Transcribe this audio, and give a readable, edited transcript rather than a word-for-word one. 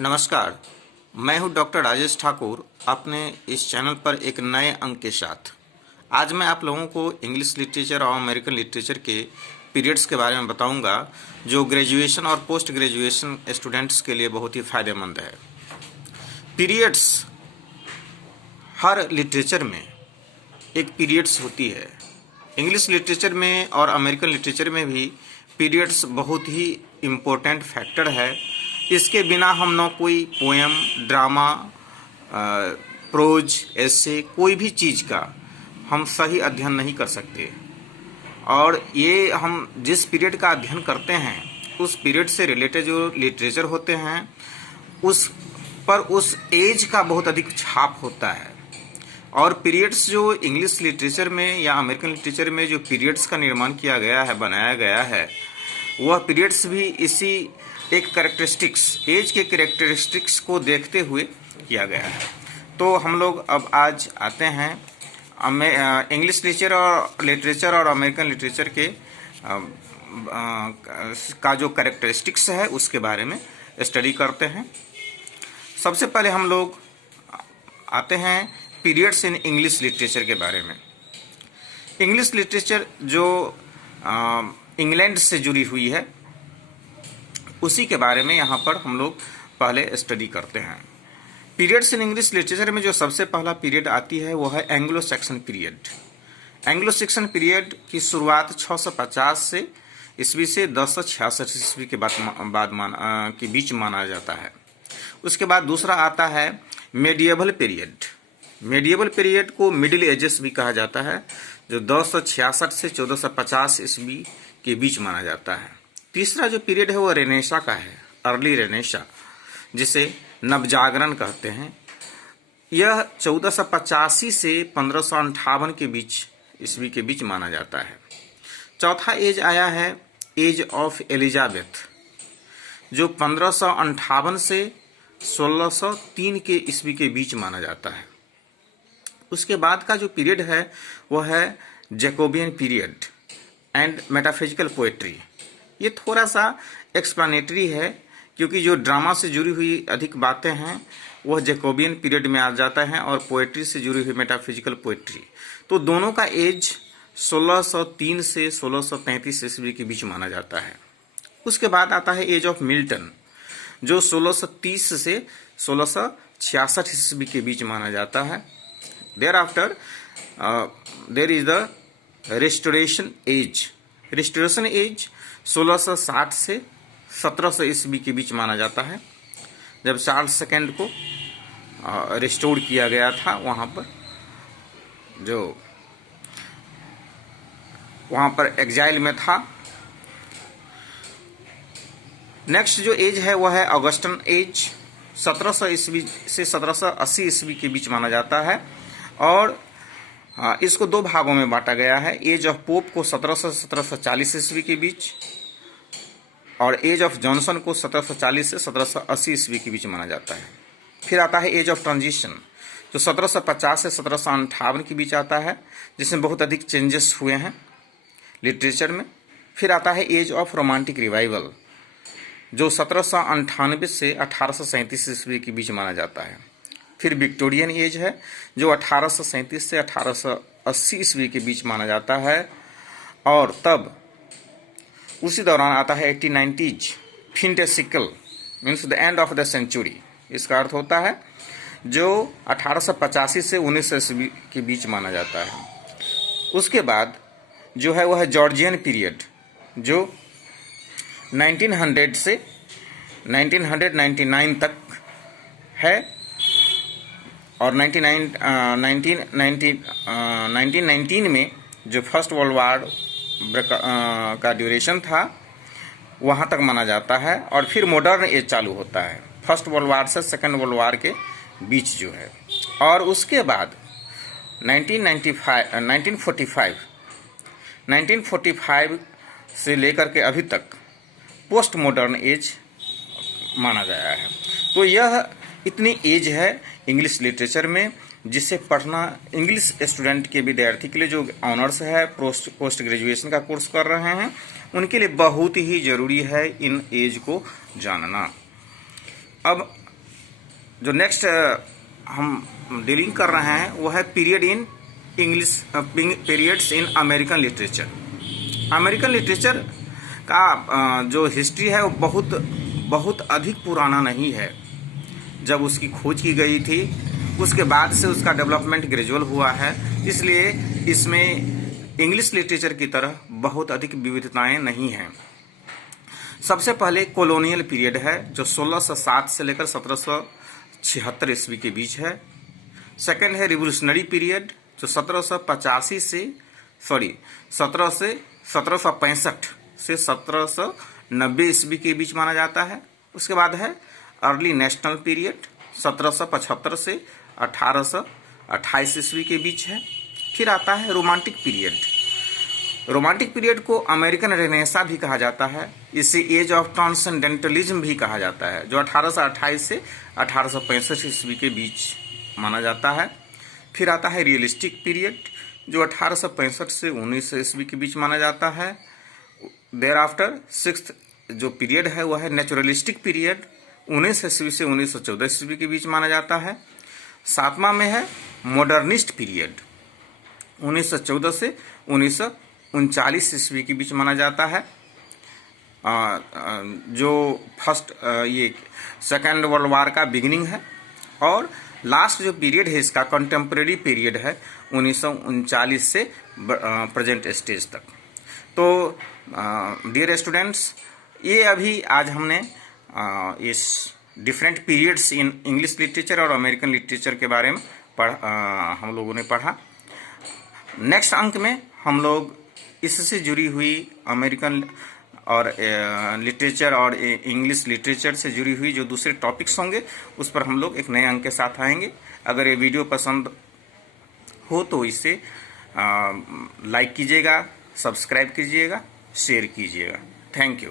नमस्कार, मैं हूं डॉक्टर राजेश ठाकुर अपने इस चैनल पर एक नए अंक के साथ। आज मैं आप लोगों को इंग्लिश लिटरेचर और अमेरिकन लिटरेचर के पीरियड्स के बारे में बताऊंगा, जो ग्रेजुएशन और पोस्ट ग्रेजुएशन स्टूडेंट्स के लिए बहुत ही फ़ायदेमंद है। पीरियड्स, हर लिटरेचर में एक पीरियड्स होती है। इंग्लिश लिटरेचर में और अमेरिकन लिटरेचर में भी पीरियड्स बहुत ही इम्पोर्टेंट फैक्टर है। इसके बिना हम न कोई पोएम, ड्रामा, प्रोज, ऐसे कोई भी चीज़ का हम सही अध्ययन नहीं कर सकते। और ये हम जिस पीरियड का अध्ययन करते हैं उस पीरियड से रिलेटेड जो लिटरेचर होते हैं उस पर उस एज का बहुत अधिक छाप होता है। और पीरियड्स जो इंग्लिश लिटरेचर में या अमेरिकन लिटरेचर में जो पीरियड्स का निर्माण किया गया है, बनाया गया है, वह पीरियड्स भी इसी एक कैरेक्टरिस्टिक्स, एज के कैरेक्टरिस्टिक्स को देखते हुए किया गया है। तो हम लोग अब आज आते हैं इंग्लिश लिटरेचर और अमेरिकन लिटरेचर के का जो कैरेक्टरिस्टिक्स है उसके बारे में स्टडी करते हैं। सबसे पहले हम लोग आते हैं पीरियड्स इन इंग्लिश लिटरेचर के बारे में। इंग्लिश लिटरेचर जो इंग्लैंड से जुड़ी हुई है उसी के बारे में यहाँ पर हम लोग पहले स्टडी करते हैं। पीरियड्स इन इंग्लिश लिटरेचर में जो सबसे पहला पीरियड आती है वो है Anglo Saxon period. Anglo Saxon period की शुरुआत 650 से ईस्वी से 1066 ईस्वी के के बीच माना जाता है। उसके बाद दूसरा आता है मेडिएवल पीरियड। मेडिएवल पीरियड को मिडिल एजेस भी कहा जाता है, जो 1066 से 1450 ईस्वी के बीच माना जाता है। तीसरा जो पीरियड है वो रेनेसा का है, अर्ली रेनेसा, जिसे नवजागरण कहते हैं। यह 1485 से 1558 के बीच ईस्वी के बीच माना जाता है। चौथा एज आया है एज ऑफ एलिजाबेथ, जो 1558 से 1603 के ईस्वी के बीच माना जाता है। उसके बाद का जो पीरियड है वह है Jacobean period and metaphysical poetry. ये थोड़ा सा एक्सप्लेनेटरी है, क्योंकि जो ड्रामा से जुड़ी हुई अधिक बातें हैं वह जैकोबियन पीरियड में आ जाता है और पोएट्री से जुड़ी हुई मेटाफिजिकल पोएट्री। तो दोनों का एज 1603 से 1633 ईस्वी के बीच माना जाता है। उसके बाद आता है एज ऑफ मिल्टन, जो 1630 से 1666 ईस्वी के बीच माना जाता है। Thereafter, there is the restoration age. Restoration age 1660 से 1700 ईस्वी के बीच माना जाता है, जब चार्ल्स सेकेंड को रिस्टोर किया गया था वहाँ पर एग्जाइल में था। नेक्स्ट जो एज है वह है ऑगस्टन एज, 1700 ईस्वी से 1780 ईस्वी के बीच माना जाता है। और इसको दो भागों में बांटा गया है। एज ऑफ पोप को 1700 से 1740 ईस्वी के बीच और एज ऑफ जॉनसन को 1740 से 1780 ईस्वी के बीच माना जाता है। फिर आता है एज ऑफ ट्रांजिशन, जो 1750 से 1758 के बीच आता है, जिसमें बहुत अधिक चेंजेस हुए हैं लिटरेचर में। फिर आता है एज ऑफ रोमांटिक रिवाइवल, जो 1798 से 1837 ईस्वी के बीच माना जाता है। फिर विक्टोरियन एज है, जो 1837 से 1880 ईस्वी के बीच माना जाता है। और तब उसी दौरान आता है 1890s फिंटेसिकल, means the end of the century. इसका अर्थ होता है जो 1885 से 1900 ईस्वी के बीच माना जाता है। उसके बाद जो है वह है जॉर्जियन पीरियड, जो 1900 से 1999 तक है। और 1919 में जो फर्स्ट वर्ल्ड वार का ड्यूरेशन था वहाँ तक माना जाता है। और फिर मॉडर्न एज चालू होता है फर्स्ट वर्ल्ड वार से सेकेंड वर्ल्ड वार के बीच जो है। और उसके बाद 1945 से लेकर के अभी तक पोस्ट मॉडर्न एज माना गया है। तो यह इतनी एज है इंग्लिश लिटरेचर में, जिसे पढ़ना इंग्लिश स्टूडेंट के विद्यार्थी के लिए जो ऑनर्स है, पोस्ट ग्रेजुएशन का कोर्स कर रहे हैं, उनके लिए बहुत ही ज़रूरी है इन एज को जानना। अब जो नेक्स्ट हम डीलिंग कर रहे हैं वो है periods in American literature. American literature का जो हिस्ट्री है वो बहुत अधिक पुराना नहीं है। जब उसकी खोज की गई थी उसके बाद से उसका डेवलपमेंट ग्रेजुअल हुआ है, इसलिए इसमें इंग्लिश लिटरेचर की तरह बहुत अधिक विविधताएं नहीं हैं। सबसे पहले कॉलोनियल पीरियड है जो 1607 से लेकर 1776 ईस्वी के बीच है। सेकंड है रिवोल्यूशनरी पीरियड जो 1765 से 1790 ईस्वी के बीच माना जाता है। उसके बाद है अर्ली नेशनल पीरियड 1775 से 1828 ईस्वी के बीच है। फिर आता है रोमांटिक पीरियड। रोमांटिक पीरियड को अमेरिकन रेनेसां भी कहा जाता है, इसे एज ऑफ ट्रांसेंडेंटलिज्म भी कहा जाता है, जो 1828 से 1865 ईस्वी के बीच माना जाता है। फिर आता है रियलिस्टिक पीरियड जो 1865 से 1900 ईस्वी के बीच माना जाता है। देयर आफ्टर सिक्स्थ जो पीरियड है वह है नेचुरलिस्टिक पीरियड 19 ईस्वी से 1914 ईस्वी के बीच माना जाता है। सातवां में है मॉडर्निस्ट पीरियड 1914 से 1939 ईस्वी के बीच माना जाता है। जो ये सेकेंड वर्ल्ड वार का बिगिनिंग है। और लास्ट जो पीरियड है इसका कंटेम्प्रेरी पीरियड है 1939 से प्रेजेंट स्टेज तक। तो डियर स्टूडेंट्स, ये अभी आज हमने इस different periods in English literature और अमेरिकन लिटरेचर के बारे में हम लोगों ने पढ़ा। नेक्स्ट अंक में हम लोग इससे जुड़ी हुई अमेरिकन और लिटरेचर और इंग्लिश लिटरेचर से जुड़ी हुई जो दूसरे टॉपिक्स होंगे उस पर हम लोग एक नए अंक के साथ आएंगे। अगर ये वीडियो पसंद हो तो इसे लाइक कीजिएगा, सब्सक्राइब कीजिएगा, शेयर कीजिएगा। Thank you.